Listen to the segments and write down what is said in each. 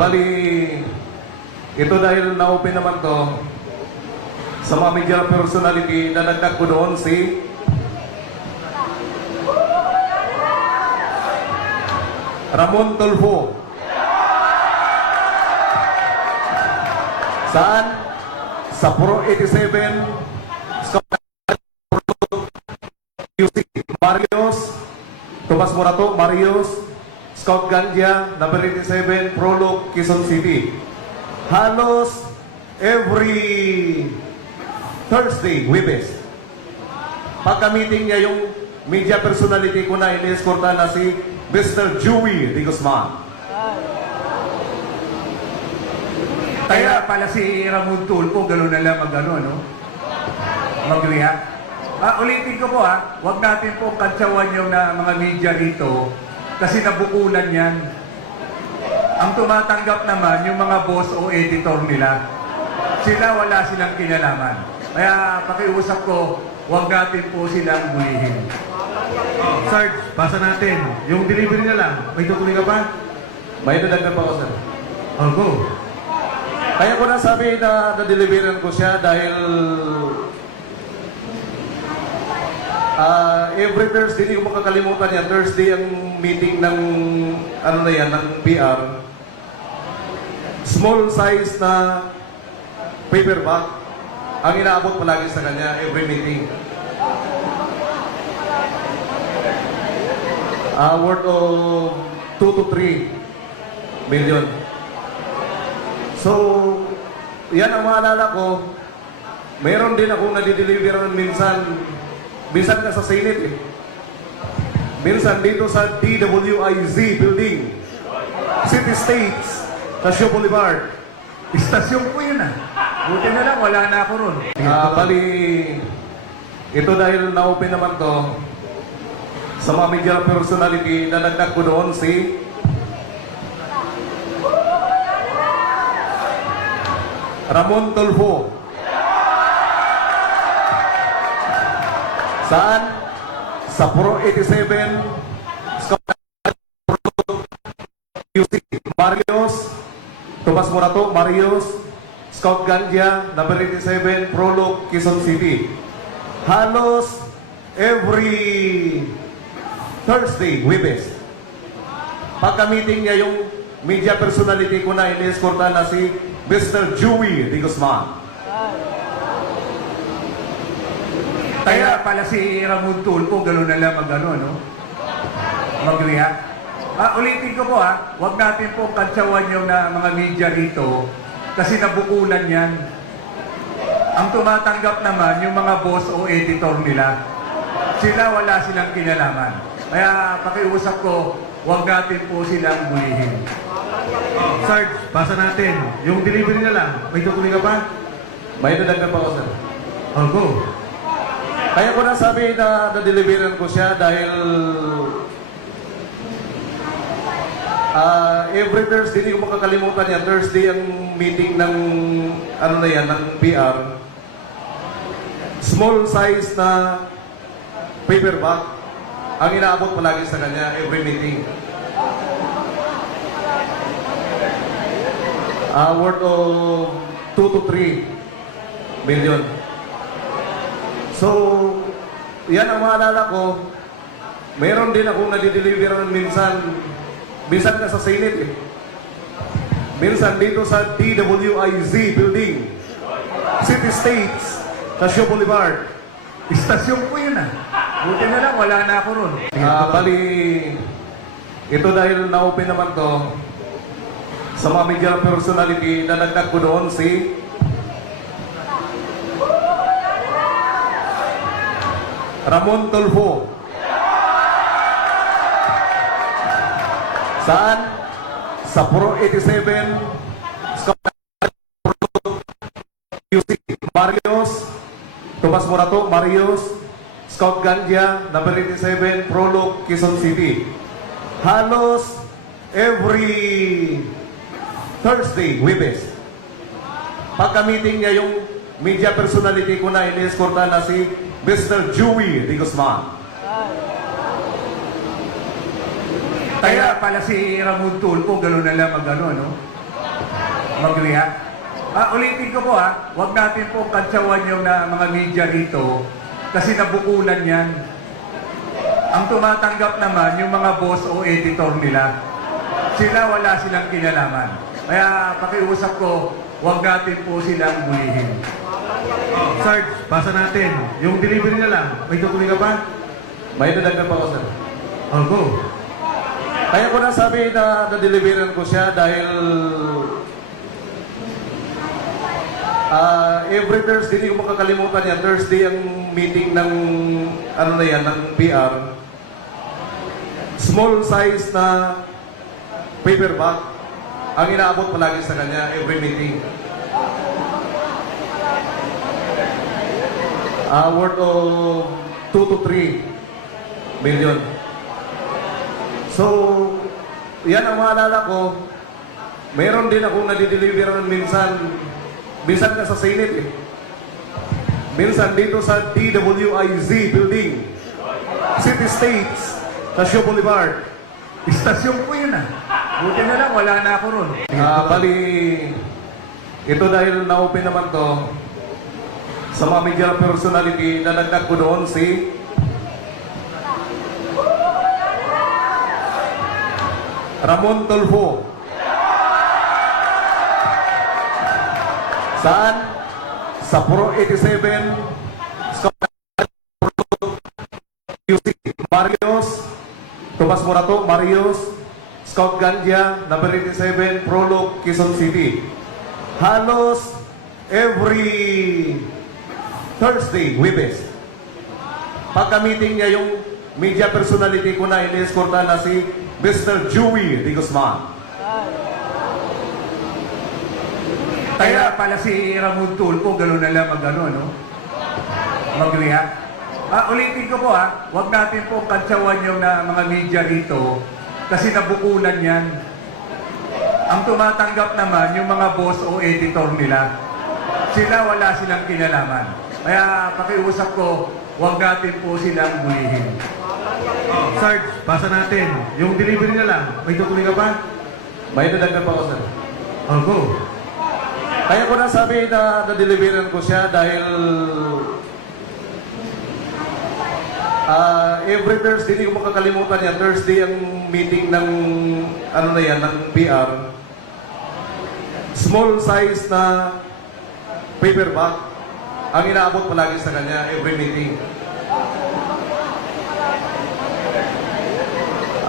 Bali, ito dahil na-open naman to sa mga media personality na nagdag ko doon si Ramon Tulfo. Saan? Sa Pro 87 Music Marios, Tomas Morato, Marios, Scout Gandia, number 87, Prolog, Quezon City. Halos every Thursday, Webes. Pagka-meeting niya yung media personality ko na ini-escorta na si Mr. Joey de Guzman. Kaya pala si Ramon Tulfo, gano'n na lang mag-react. Ulitin ko po huwag natin po kantsawan yung mga media rito kasi nabukulan yan. Ang tumatanggap naman yung mga boss o editor nila. Sila wala silang kinalaman. Kaya pakiusap ko, huwag natin po silang bulihin. Sarge, basa natin. Yung delivery na lang, may tutuloy ka pa? May dadagdag pa ko, sir. Oh, go. Kaya ko na sabi na na-deliveran ko siya dahil every Thursday, hindi ko makakalimutan yan. Thursday ang meeting ng ng PR. Small size na paperback ang inaabot palagi sa kanya every meeting. Worth of 2 to 3 million. So, yan ang maalala ko. Meron din akong nadideliveran minsan ka sa Senate eh. Minsan dito sa DWIZ building, City States, Casio Boulevard. Istasyon po yun Buti na lang, wala na ako ron. Bali, ito dahil na-open naman to sa mga media personality na nagdag ko doon si Ramon Tulfo. Saan? Sa Pro 87 Music Marios, Tomas Morato, Marios, Scout Gandia, number 87, Prolog, Quezon City. Halos every Thursday, Webes. Pagka-meeting niya yung media personality ko na ini-escorta na si Mr. Joey de Guzman. Kaya pala si Ramon Tulfo, gano'n na lang mag-react. Ulitin ko po huwag natin po kantsawan yung mga media rito kasi nabukulan yan. Ang tumatanggap naman yung mga boss o editor nila. Sila wala silang kinalaman. Kaya pakiusap ko, huwag natin po silang bulihin. Sarge, basa natin. Yung delivery na lang, may tutuloy ka pa? May dadagdag pa ko, sir. Oh, go. Kaya ko na sabi na na-deliveran ko siya dahil every Thursday, hindi ko makakalimutan yan. Thursday ang meeting ng ng PR. Small size na paperback ang inaabot palagi sa kanya every meeting. Worth of 2 to 3 million. So, yan ang maalala ko. Meron din akong nadideliveran minsan ka sa Senate eh. Minsan dito sa DWIZ building, City States, Casio Boulevard. Istasyon po yun Buti na lang, wala na ako ron. Bali, ito dahil na-open naman to sa mga media personality na nagdag ko doon si Ramon Tulfo. Saan? Sa Pro 87 Music Marios, Tomas Morato, Marios, Scout Gandia, number 87, Prolog, Quezon City. Halos every Thursday, Webes. Pagka-meeting niya yung media personality ko na ini-escorta na si Mr. Joey de Guzman. Kaya pala si Ramon Tulfo, gano'n na lang mag-react. Ulitin ko po huwag natin po kantsawan yung mga media rito kasi nabukulan yan. Ang tumatanggap naman yung mga boss o editor nila. Sila wala silang kinalaman. Kaya pakiusap ko, huwag natin po silang bulihin. Sarge, basa natin. Yung delivery na lang, may tutuloy ka pa? May dadagdag pa ako, sir. Oh, go. Kaya ko nasabi na na-deliveran ko siya dahil every Thursday, hindi ko makakalimutan yan. Thursday ang meeting ng ng PR. Small size na paper bag ang inaabot palagi sa kanya every meeting. Worth of 2 to 3 million. So, yan ang maalala ko. Meron din akong nadideliveran minsan ka sa Senate Minsan dito sa DWIZ building, City States, Tasio Boulevard. Istasyon po yun Buti na lang, wala na ako ron. Bali, ito dahil na-open naman to sa mga media personality na nagdag ko doon si Ramon Tulfo. Saan? Sa Pro 87, QC Marios, Tomas Morato, Marios, Scout Gandia, number 87, Prolog, Quezon City. Halos every Thursday, Webes. Pagka-meeting niya yung media personality ko na ini-escorta na si Mr. Joey de Guzman. Kaya pala si Ramon Tulfo, gano'n na lang mag-react. Ulitin ko po huwag natin po kantsawan yung mga media rito kasi nabukulan yan. Ang tumatanggap naman yung mga boss o editor nila. Sila wala silang kinalaman. Kaya pakiusap ko, huwag natin po silang bulihin. Sarge, basa natin. Yung delivery na lang, may tutuloy ka pa? May dadagdag pa ako, sir. Oh, go. Kaya ko nasabi na na-deliveran ko siya dahil every Thursday, hindi ko makakalimutan yan. Thursday ang meeting ng ng PR. Small size na paper bag ang inaabot palagi sa kanya every meeting.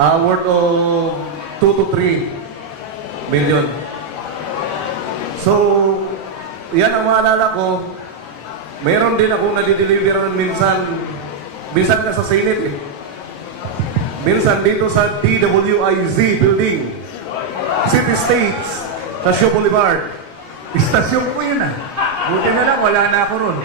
Worth of 2 to 3 million. So, yan ang maalala ko. Meron din akong nadideliveran minsan ka sa Senate Minsan dito sa DWIZ building, City States, Tasio Boulevard. Istasyon po yun Buti na lang, wala na ako ron.